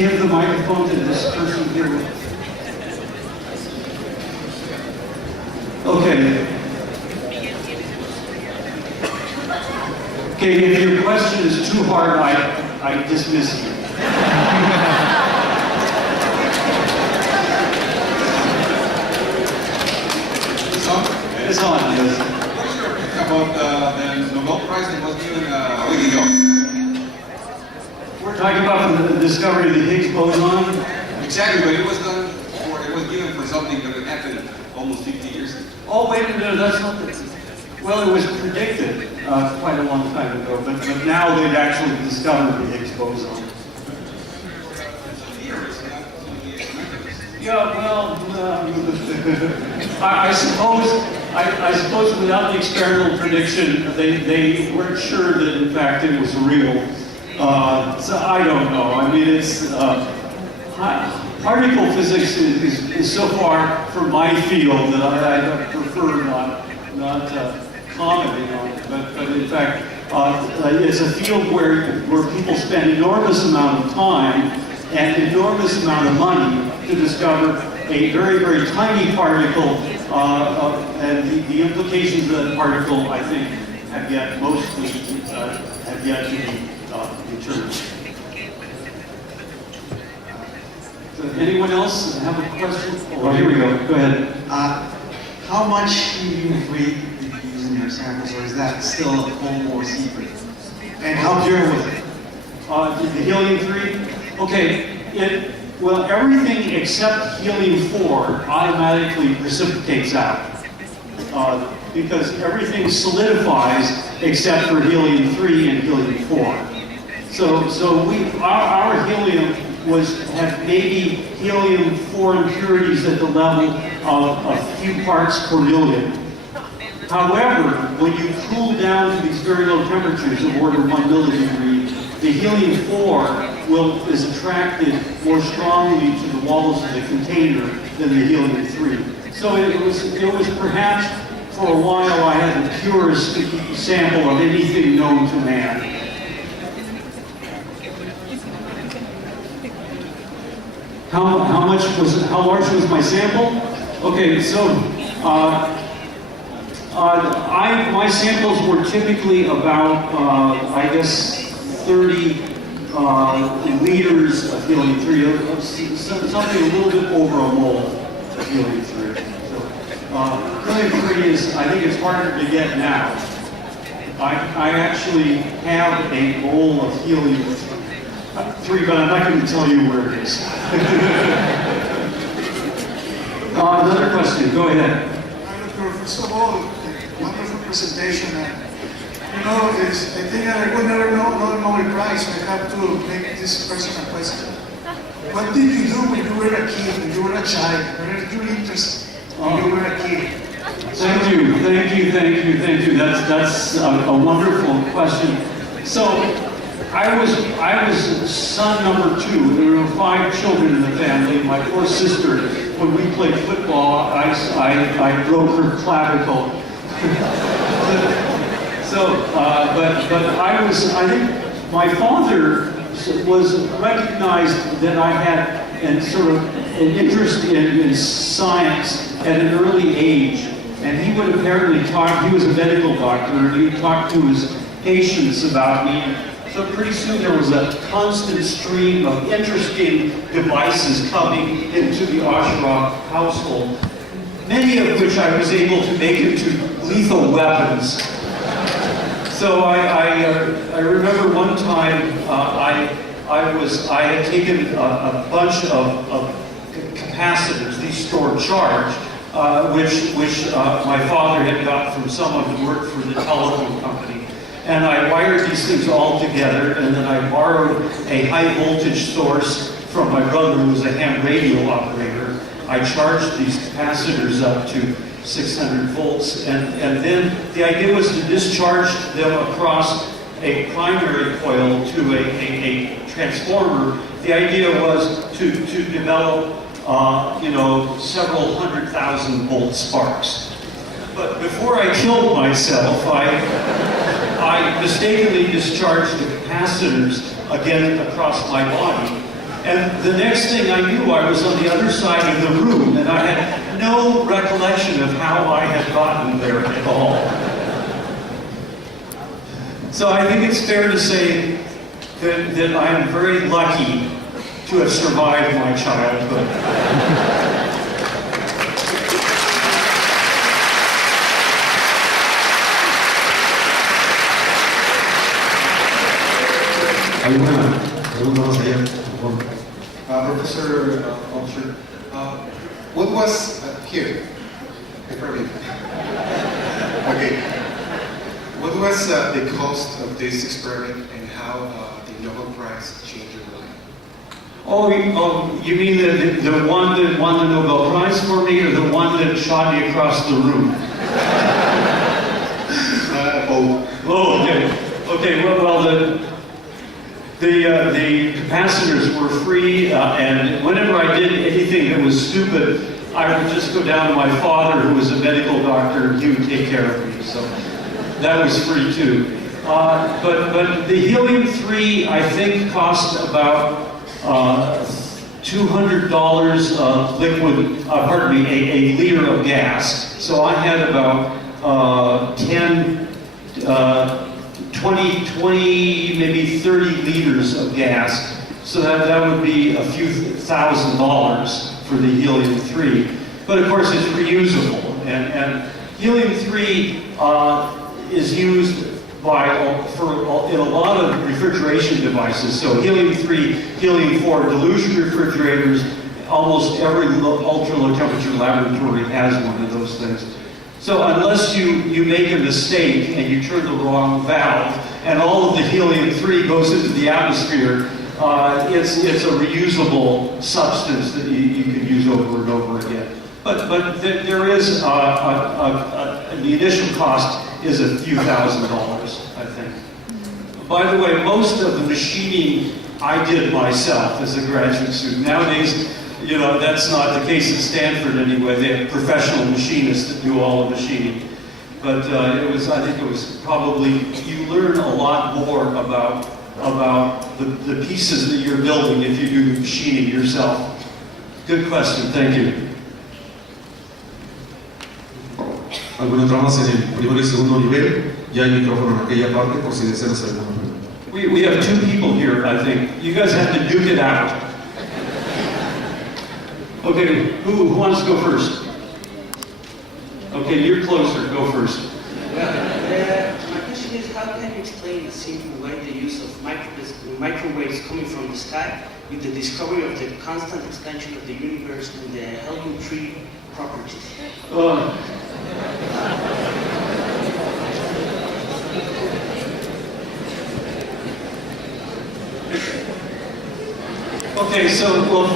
give the microphone to this person here? Okay. Okay, if your question is too hard, I dismiss you. It's on, yes. About the Nobel Prize that was given a week ago. We're talking about the discovery of the Higgs boson. Exactly, but it was given for something that happened almost 50 years ago. Oh, wait a minute, that's not the... Well, it was predicted quite a long time ago, but now they've actually discovered the Higgs boson. Yeah, well, I suppose without the experimental prediction, they weren't sure that in fact it was real. So I don't know. I mean, it's particle physics is so far from my field that I prefer not commenting on it. But in fact, it's a field where people spend enormous amount of time and enormous amount of money to discover a very, very tiny particle, and the implications of that particle, I think, have yet to be determined. So anyone else have a question? Oh, here we go. Go ahead. How much helium-3 did you use in your samples, or is that still a whole more secret? And how pure was it? The helium-3? Okay. Well, everything except helium-4 automatically precipitates out because everything solidifies except for helium-3 and helium-4. So our helium had maybe helium-4 impurities at the level of a few parts per million. However, when you cool down to these very low temperatures of order 1 millidegree, the helium-4 is attracted more strongly to the walls of the container than the helium-3. So it was perhaps for a while I had the purest sample of anything known to man. How large was my sample? Okay, so my samples were typically about I guess 30 liters of helium-3, something a little bit over a mole of helium-3. So, helium-3 is, I think it's harder to get now. I actually have a mole of helium-3, but I'm not going to tell you where it is. Another question, go ahead. First of all, wonderful presentation. You know, I think I would never know Nobel Prize, so I have to make this personal question. What did you do when you were a kid, when you were a child? What are your interests when you were a kid? Thank you. That's a wonderful question. So, I was son number 2. There were 5 children in the family. My poor sister, when we played football, I broke her clavicle. So, but I think my father was recognized that I had an interest in science at an early age, and he would apparently talk. He was a medical doctor, and he would talk to his patients about me. So pretty soon there was a constant stream of interesting devices coming into the Osheroff household, many of which I was able to make into lethal weapons. So I remember one time I had taken a bunch of capacitors, these stored charge, which my father had got from someone who worked for the telephone company. And I wired these things all together, and then I borrowed a high voltage source from my brother who was a ham radio operator. I charged these capacitors up to 600 volts, and then the idea was to discharge them across a primary coil to a transformer. The idea was to develop, several 100,000 volt sparks. But before I killed myself, I mistakenly discharged the capacitors again across my body, And the next thing I knew, I was on the other side of the room, and I had no recollection of how I had gotten there at all. So I think it's fair to say that I am very lucky to have survived my childhood. Hay una pregunta más allá, por favor. Professor Osher, what was here? Okay. What was the cost of this experiment and how the Nobel Prize changed your life? Oh, you mean the one that won the Nobel Prize for me, or the one that shot me across the room? Oh, okay. Okay, well the capacitors were free, and whenever I did anything that was stupid, I would just go down to my father, who was a medical doctor, and he would take care of me. So that was free too. But the helium-3, I think, cost about $200 liquid, pardon me, a liter of gas. So I had about 20, maybe 30 liters of gas. So that would be a few $1,000s for the helium-3. But of course it's reusable. And helium-3 is used in a lot of refrigeration devices. So helium-3, helium-4 dilution refrigerators, almost every ultra-low temperature laboratory has one of those things. So unless you make a mistake and you turn the wrong valve and all of the helium-3 goes into the atmosphere, it's a reusable substance that you can use over and over again. But there is, the initial cost is a few $1,000s, I think. By the way, most of the machining I did myself as a graduate student. Nowadays, you know, that's not the case at Stanford anyway. They have professional machinists that do all the machining. But I think it was probably, you learn a lot more about the pieces that you're building if you do machining yourself. Good question, thank you. ¿Alguna otra más en el primer y segundo nivel? Ya hay micrófono en aquella parte por si desean hacer alguna pregunta. We have two people here, I think. You guys have to duke it out. Okay, who wants to go first? Okay, you're closer, go first. Well, my question is, how can you explain the simple way the use of microwaves coming from the sky with the discovery of the constant expansion of the universe and the helium-3 properties? Okay, so, well,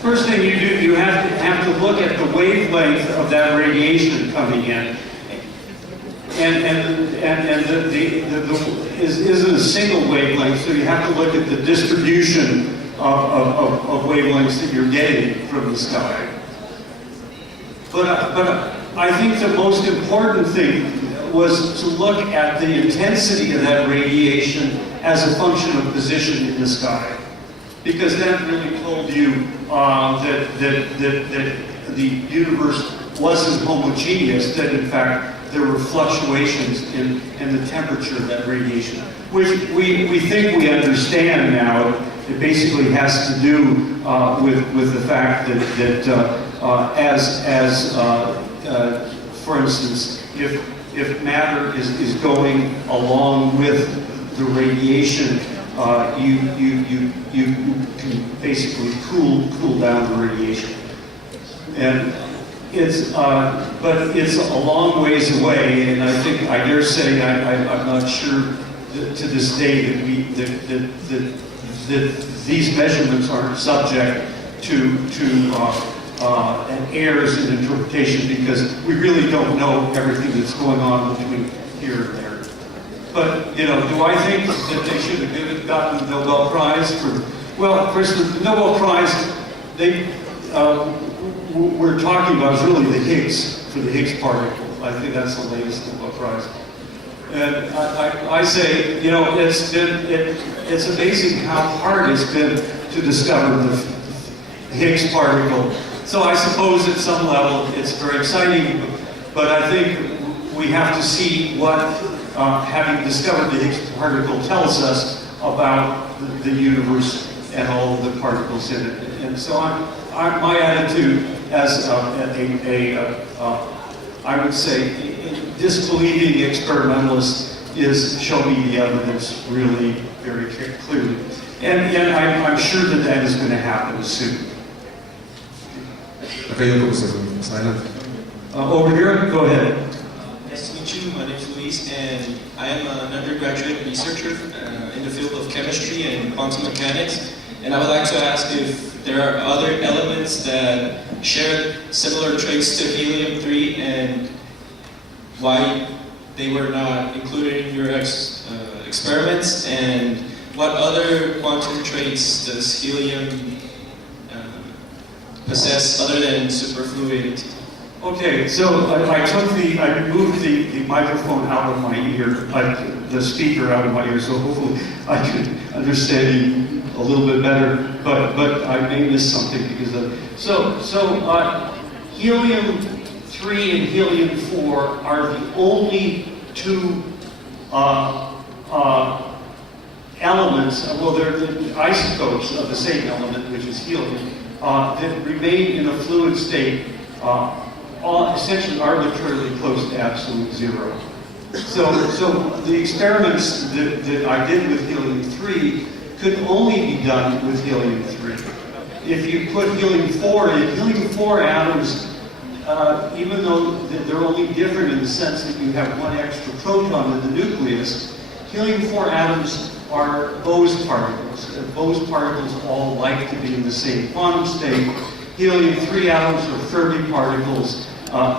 first thing you do, you have to look at the wavelength of that radiation coming in. And isn't a single wavelength, so you have to look at the distribution of wavelengths that you're getting from the sky. But I think the most important thing was to look at the intensity of that radiation as a function of position in the sky. Because that really told you that the universe wasn't homogeneous, that in fact there were fluctuations in the temperature of that radiation, which we think we understand now. It basically has to do with the fact that for instance, if matter is going along with the radiation, you can basically cool down the radiation. And it's but it's a long ways away, and I think I dare say I'm not sure to this day that these measurements aren't subject to errors in interpretation, because we really don't know everything that's going on between here and there. But, you know, do I think that they should have gotten the Nobel Prize for, well, of course, the Nobel Prize, we're talking about is really the Higgs, for the Higgs particle. I think that's the latest Nobel Prize. And I say, you know, it's amazing how hard it's been to discover the Higgs particle. So I suppose at some level it's very exciting, but I think we have to see what having discovered the Higgs particle tells us about the universe and all of the particles in it. And so my attitude as I would say, disbelieving experimentalist is show me the evidence really very clearly. And I'm sure that that is going to happen soon. Acá hay otro más adelante. Over here, go ahead. Nice to meet you. My name is Luis, and I am an undergraduate researcher in the field of chemistry and quantum mechanics. And I would like to ask if there are other elements that share similar traits to helium-3 and why they were not included in your experiments, and what other quantum traits does helium possess other than superfluidity? Okay, so I removed the microphone out of my ear, the speaker out of my ear, so hopefully I can understand you a little bit better, but I may miss something because of helium-3 and helium-4 are the only two elements, well, they're the isotopes of the same element, which is helium, that remain in a fluid state essentially arbitrarily close to absolute zero. So the experiments that I did with helium-3 could only be done with helium-3. If you put helium-4 in, helium-4 atoms, even though they're only different in the sense that you have one extra proton in the nucleus, helium-4 atoms are Bose particles. Bose particles all like to be in the same quantum state. Helium-3 atoms are Fermi particles.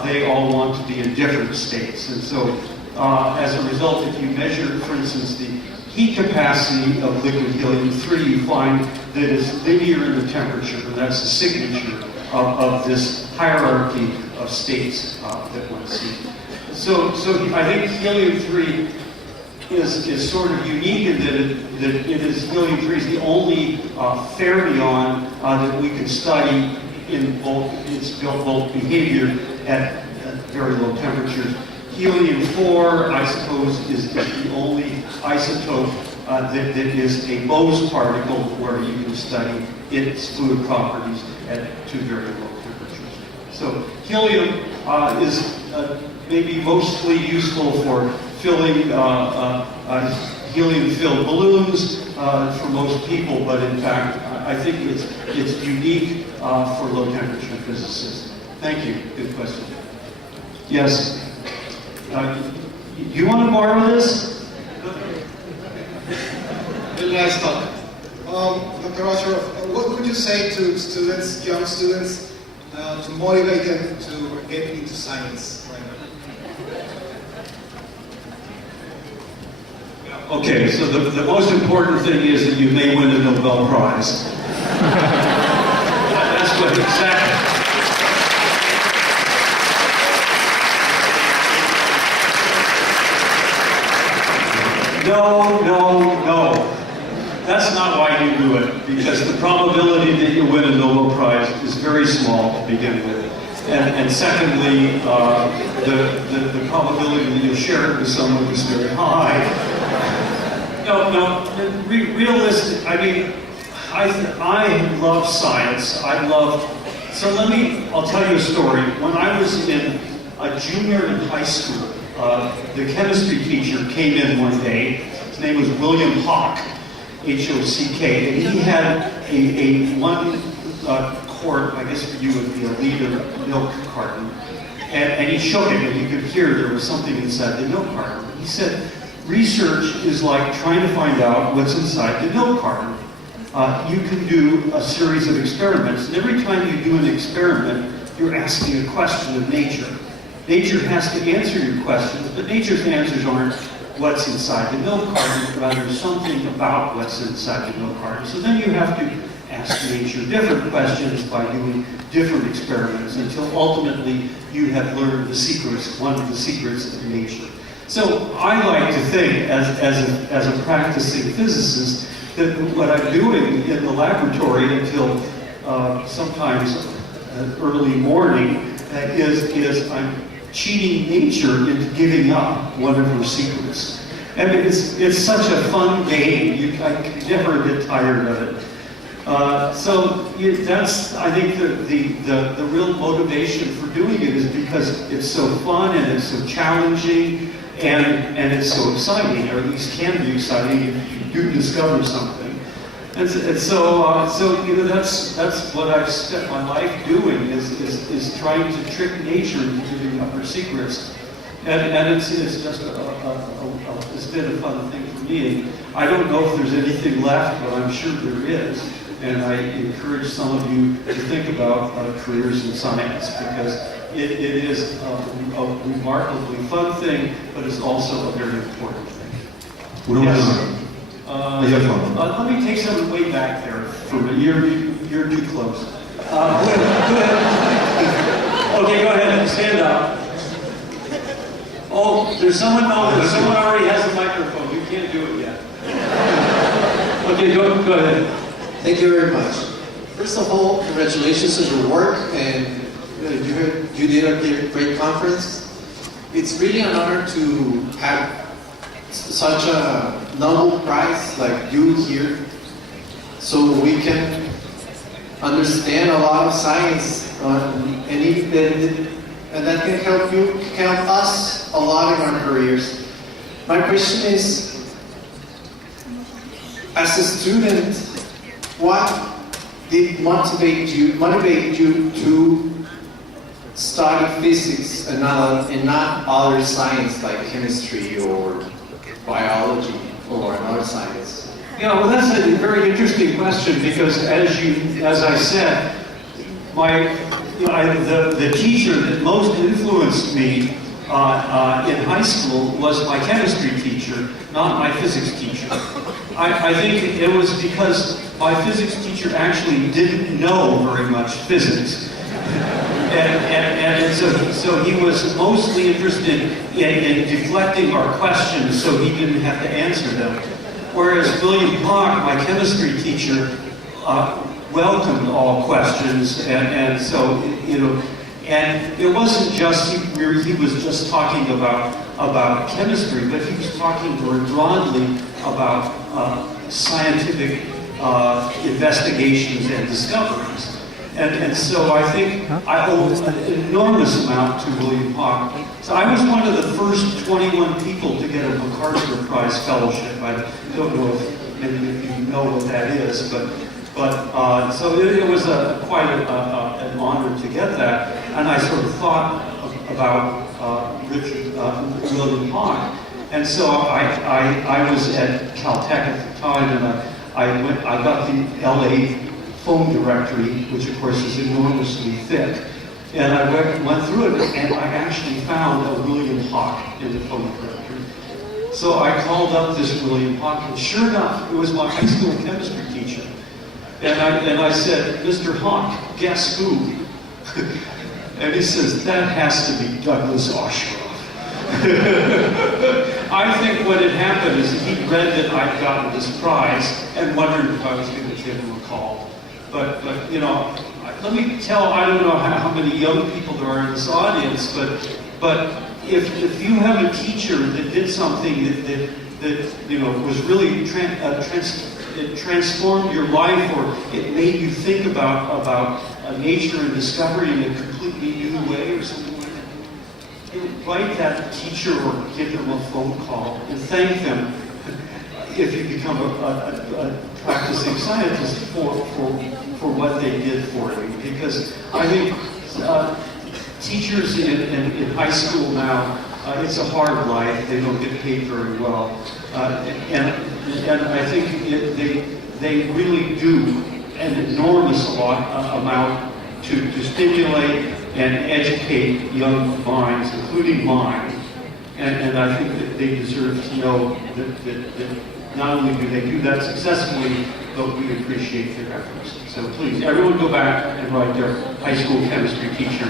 They all want to be in different states. And so, as a result, if you measure, for instance, the heat capacity of liquid helium-3, you find that it's linear in the temperature, and that's the signature of this hierarchy of states that one sees. So I think helium-3 is sort of unique in that helium-3 is the only fermion that we can study in its bulk behavior at very low temperatures. Helium-4, I suppose, is the only isotope that is a Bose particle where you can study its fluid properties at two very low temperatures. So helium is maybe mostly useful for filling helium-filled balloons for most people, but in fact, I think it's unique for low-temperature physicists. Thank you. Good question. Yes. You want to borrow this? Really nice talk. Dr. Osheroff, what would you say to students, young students, to motivate them to get into science right now? Okay, so the most important thing is that you may win a Nobel Prize. That's what exactly. No. That's not why you do it, because the probability that you win a Nobel Prize is very small to begin with. And secondly, the probability that you'll share it with someone is very high. No, realistic, I mean, I love science. I'll tell you a story. When I was in a junior in high school, the chemistry teacher came in one day. His name was William Hawk, H-O-C-K, and he had a one quart, I guess for you would be a liter milk carton, and he shook it, and you could hear there was something inside the milk carton. He said, research is like trying to find out what's inside the milk carton. You can do a series of experiments, and every time you do an experiment, you're asking a question of nature. Nature has to answer your questions, but nature's answers aren't what's inside the milk carton, but rather something about what's inside the milk carton. So then you have to ask nature different questions by doing different experiments until ultimately you have learned the secrets, one of the secrets of nature. So I like to think, as a practicing physicist, that what I'm doing in the laboratory until sometimes early morning is I'm cheating nature into giving up one of her secrets. And it's such a fun game. I can never get tired of it. That's, I think, the real motivation for doing it is because it's so fun and it's so challenging and it's so exciting, or at least can be exciting if you do discover something. And so you know, that's what I've spent my life doing is trying to trick nature into giving up her secrets. And it's just it's been a fun thing for me. And I don't know if there's anything left, but I'm sure there is. And I encourage some of you to think about careers in science, because it is a remarkably fun thing, but it's also a very important thing. Yes. Let me take some way back there for me. You're too close. Go ahead. Okay, go ahead. Stand up. Oh, there's someone already has a microphone. You can't do it yet. Okay, go ahead. Thank you very much. First of all, congratulations on your work, and you did a great conference. It's really an honor to have such a Nobel Prize like you here, so we can understand a lot of science, and that can help us a lot in our careers. My question is, as a student, what did motivate you to study physics and not other science like chemistry or biology or another science? Yeah, well, that's a very interesting question, because as I said, the teacher that most influenced me in high school was my chemistry teacher, not my physics teacher. I think it was because my physics teacher actually didn't know very much physics. And so he was mostly interested in deflecting our questions so he didn't have to answer them. Whereas William Hawk, my chemistry teacher, welcomed all questions, and so, you know, and it wasn't just he was just talking about chemistry, but he was talking very broadly about scientific investigations and discoveries. And so I think I owe an enormous amount to William Hawk. So I was one of the first 21 people to get a MacArthur Prize Fellowship. I don't know if many of you know what that is, but so it was quite an honor to get that. And I sort of thought about William Hawk. And so I was at Caltech at the time, and I got the LA phone directory, which of course is enormously thick. And I went through it, and I actually found a William Hawk in the phone directory. So I called up this William Hawk, and sure enough, it was my high school chemistry teacher. And I said, "Mr. Hawk, guess who?" And he says, "That has to be Douglas Osheroff." I think what had happened is he read that I'd gotten this prize and wondered if I was going to give him a call. But you know, let me tell, I don't know how many young people there are in this audience, but if you have a teacher that did something that you know was really it transformed your life, or it made you think about nature and discovery in a completely new way or something like that, invite that teacher or give them a phone call and thank them if you become a practicing scientist for what they did for you. Because I think teachers in high school now, it's a hard life. They don't get paid very well. And I think they really do an enormous amount to stimulate and educate young minds, including mine. And I think that they deserve to know that not only do they do that successfully, but we appreciate their efforts. So please, everyone go back and write their high school chemistry teacher.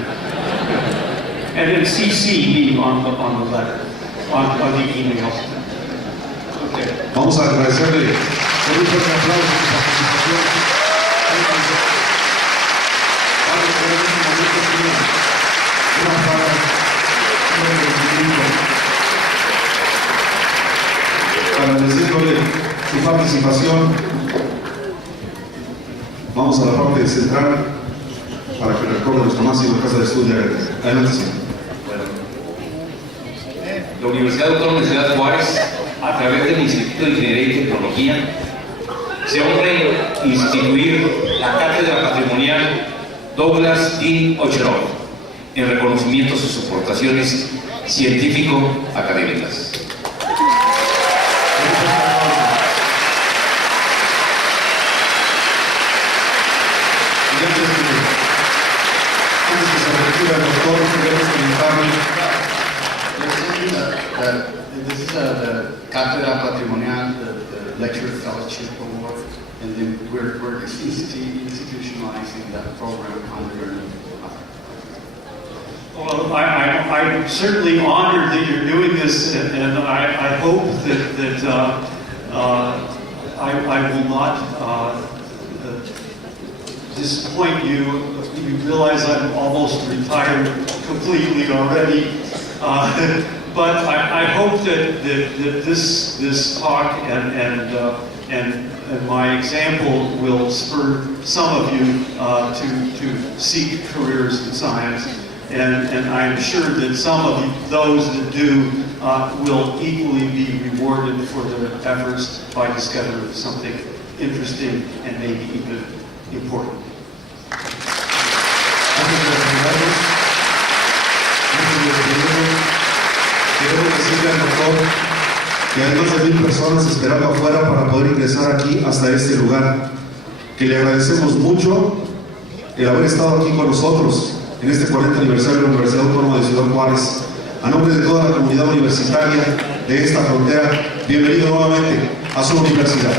And then CC me on the letter. on the email. Okay. Vamos a agradecerle por un fuerte aplauso su participación. Vamos a ver en este momento una para agradeciéndole su participación. Vamos a la parte central para que recuerde nuestra máxima casa de estudio. Adelante, señor. La Universidad Autónoma de Ciudad Juárez, a través del Instituto de Ingeniería y Tecnología, se honra instituir la Cátedra Patrimonial Douglas Dean Osheroff en reconocimiento a sus aportaciones científico-académicas. Antes que se retire el doctor, queremos comentarle. This is the Cátedra Patrimonial, the Lecture Fellowship Award, and then we're institutionalizing that program under. Well, I'm certainly honored that you're doing this, and I hope that I will not disappoint you. You realize I'm almost retired completely already. But I hope that this talk and my example will spur some of you to seek careers in science, and I'm sure that some of you, those that do, will equally be rewarded for their efforts by discovering something interesting and maybe even important. Queremos decirle al doctor que hay más de 1000 personas esperando afuera para poder ingresar aquí hasta este lugar, que le agradecemos mucho el haber estado aquí con nosotros en este 40 aniversario de la Universidad Autónoma de Ciudad Juárez. A nombre de toda la comunidad universitaria de esta frontera, bienvenido nuevamente a su universidad.